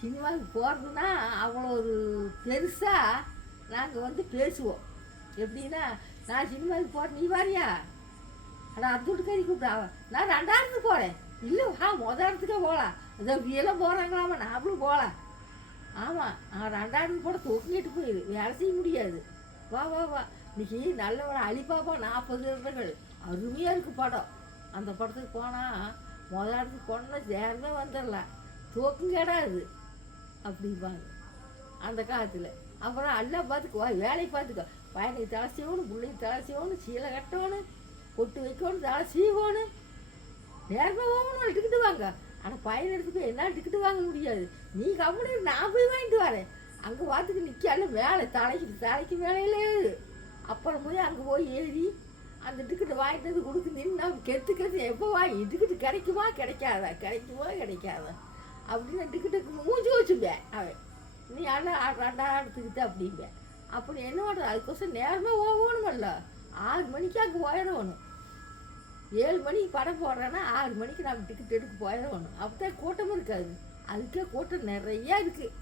சினிமாவுக்கு போகிறதுனா அவ்வளோ ஒரு பெருசாக நாங்கள் வந்து பேசுவோம். எப்படின்னா நான் சினிமாவுக்கு போகிறேன் நீ வாரியா? ஆனால் அப்துல் கறி கூப்பிட்டா நான் ரெண்டாயிரத்துக்கு போகிறேன் இல்லை ஆ மொதல் இடத்துக்கே போகலாம் இதோ எல்லாம் போகிறாங்களாமா நாமளும் போகலாம் ஆமாம் அவன் ரெண்டாயிரம் போட தூக்கிட்டு போயிடு வேலை செய்ய முடியாது. வா வா வா. இன்னைக்கு நல்ல ஒரு அழிப்பாப்பா நாற்பது வருடங்கள் அருமையாக இருக்குது படம். அந்த படத்துக்கு போனால் முதல் இடத்துக்கு போனால் சேர்ந்தே வந்துடலாம். தூக்கம் கேடாது. அப்படிம்பாங்க. அந்த காலத்தில். அப்புறம் எல்லாம் பார்த்துக்கோ வேலையை பார்த்துக்கோ பையனுக்கு தலை சீவணும் பிள்ளையை தலை செய்வோணும் சீலை கட்டணும் பொட்டு வைக்கணும் தலை சீவணும். நேரமாக போகணும் டிக்கெட்டு வாங்க ஆனால் பையன் எடுத்து போய் என்ன டிக்கெட்டு வாங்க முடியாது. நீ கம்பெனி நான் போய் வாங்கிட்டு வரேன். அங்கே பார்த்துக்கு நிற்கால மேலே தலைக்கு தலைக்கு மேலே அப்புறம் போய் அங்கே போய் ஏறி அந்த டிக்கெட்டை வாங்கிட்டு வந்து கொடுத்து நின்று கெத்து கெத்து எப்போ வாங்கி டிக்கெட்டு கிடைக்குமா கிடைக்காதா கிடைக்குமா கிடைக்காதா? அப்படின்னு டிக்கெட்டுக்கு மூஞ்சி வச்சுப்பேன் அவன் நீ எல்லாம் ரெண்டாயிரத்துக்கிட்ட அப்படிங்க அப்படி என்ன பண்ணுறது அதுக்கோசம் நேரமே ஓகணுமல்ல ஆறு மணிக்கு அங்கே போயிடணும். ஏழு மணிக்கு படம் போடுறேன்னா ஆறு மணிக்கு நம்ம டிக்கெட் எடுக்க போயிடணும். அப்போ தான் கூட்டமும் இருக்காது. அதுக்கே கூட்டம் நிறையா இருக்குது